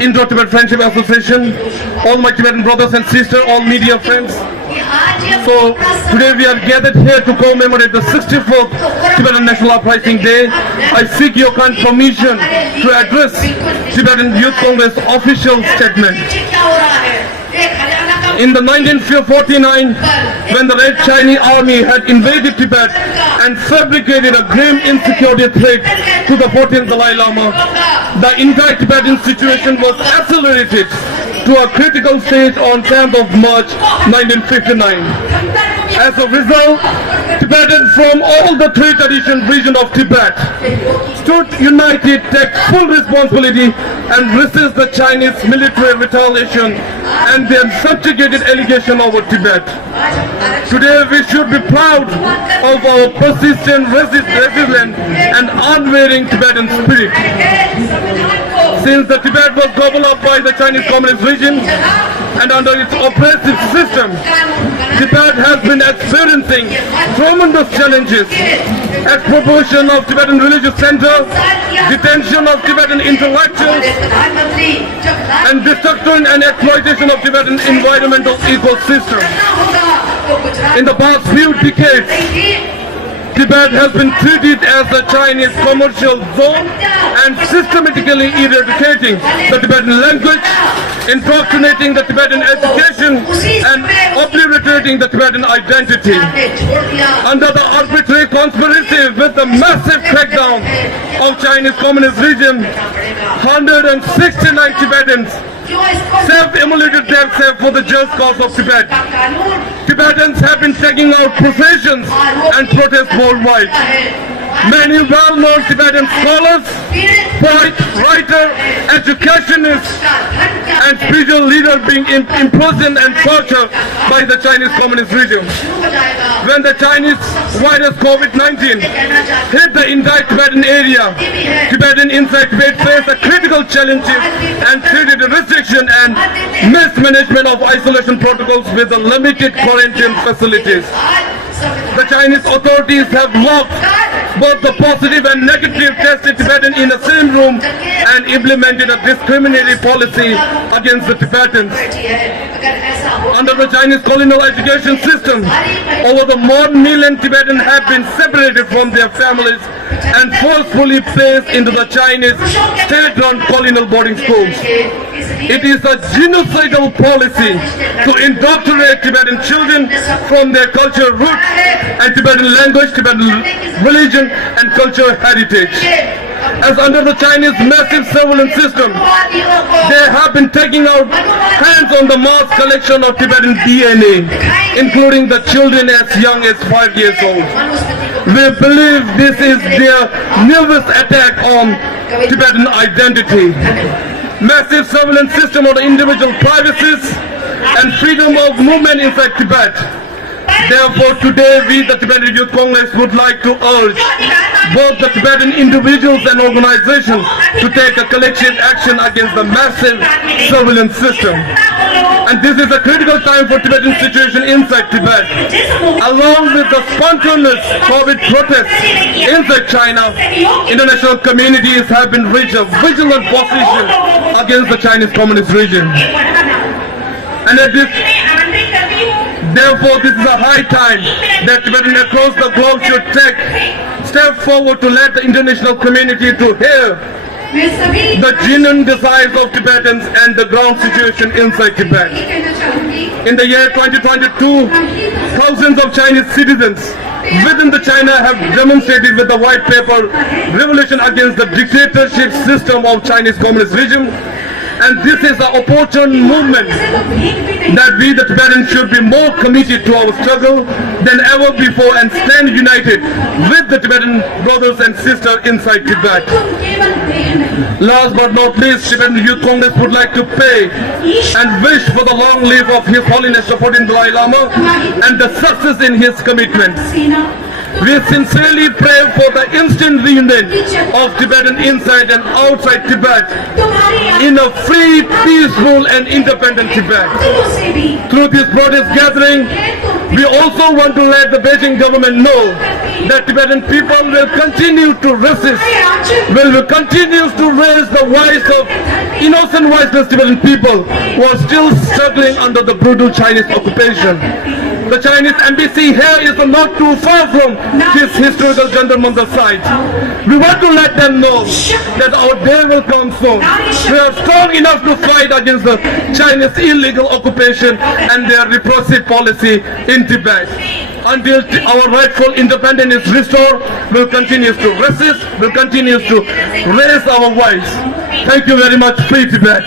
Indo-Tibet Friendship Association, all my Tibetan brothers and sisters, all media friends. So today we are gathered here to commemorate the 64th Tibetan National Uprising Day. I seek your kind permission to address Tibetan Youth Congress official statement. In the 1949, when the Red Chinese Army had invaded Tibet and fabricated a grim insecurity threat to the 14th Dalai Lama, the entire Tibetan situation was accelerated to a critical stage on 10th of March 1959. As a result, Tibetans from all the three tradition regions of Tibet stood united, take full responsibility and resist the Chinese military retaliation and their subjugated allegation over Tibet. Today we should be proud of our persistent, resilient and unwavering Tibetan spirit. Since the Tibet was gobbled up by the Chinese Communist regime and under its oppressive system, Tibet has been experiencing tremendous challenges: expropriation of Tibetan religious centers, detention of Tibetan intellectuals, and destruction and exploitation of Tibetan environmental ecosystem. In the past few decades, Tibet has been treated as a Chinese commercial zone and systematically eradicating the Tibetan language, indoctrinating the Tibetan education and obliterating the Tibetan identity. Under the arbitrary conspiracy with the massive crackdown of Chinese Communist regime, 169 Tibetans self-immolated themselves for the just cause of Tibet. Tibetans have been taking out processions and protests worldwide. Many well-known Tibetan scholars, poets, writers, educationists, and spiritual leaders being imprisoned and tortured by the Chinese Communist regime. When the Chinese virus COVID-19 hit the entire Tibetan area, Tibetan inside Tibet faced a critical challenges and treated restriction and mismanagement of isolation protocols with the limited quarantine facilities. The Chinese authorities have locked both the positive and negative tested Tibetan in the same room and implemented a discriminatory policy against the Tibetans. Under the Chinese colonial education system, over the 1 million Tibetans have been separated from their families and forcefully placed into the Chinese state-run colonial boarding schools. It is a genocidal policy to indoctrinate Tibetan children from their cultural roots and Tibetan language, Tibetan religion and cultural heritage. As under the Chinese massive surveillance system, they have been taking out hands on the mass collection of Tibetan DNA, including the children as young as 5 years old. We believe this is their newest attack on Tibetan identity. Massive surveillance system of the individual privacies and freedom of movement inside Tibet. Therefore, today we, the Tibetan Youth Congress, would like to urge both the Tibetan individuals and organizations to take a collective action against the massive surveillance system. And this is a critical time for Tibetan situation inside Tibet. Along with the spontaneous COVID protests inside China, international communities have been reached a vigilant position against the Chinese Communist regime. And therefore, this is a high time that Tibetans across the globe should take step forward to let the international community to hear the genuine desires of Tibetans and the ground situation inside Tibet. In the year 2022, thousands of Chinese citizens within the China have demonstrated with the white paper revolution against the dictatorship system of Chinese Communist regime. And this is an opportune movement that we, the Tibetans, should be more committed to our struggle than ever before and stand united with the Tibetan brothers and sisters inside Tibet. Last but not least, Tibetan Youth Congress would like to pay and wish for the long life of His Holiness the 14th Dalai Lama and the success in his commitment. We sincerely pray for the instant reunion of Tibetan inside and outside Tibet in a free, peaceful and independent Tibet. Through this protest gathering, we also want to let the Beijing government know that Tibetan people will continue to resist, will continue to raise the voice of innocent voiceless Tibetan people who are still struggling under the brutal Chinese occupation. The Chinese embassy here is not too far from this historical Jantar Mantar site. We want to let them know that our day will come soon. We are strong enough to fight against the Chinese illegal occupation and their repressive policy in Tibet. Until our rightful independence is restored, we'll continue to resist, we'll continue to raise our voice. Thank you very much. Free Tibet.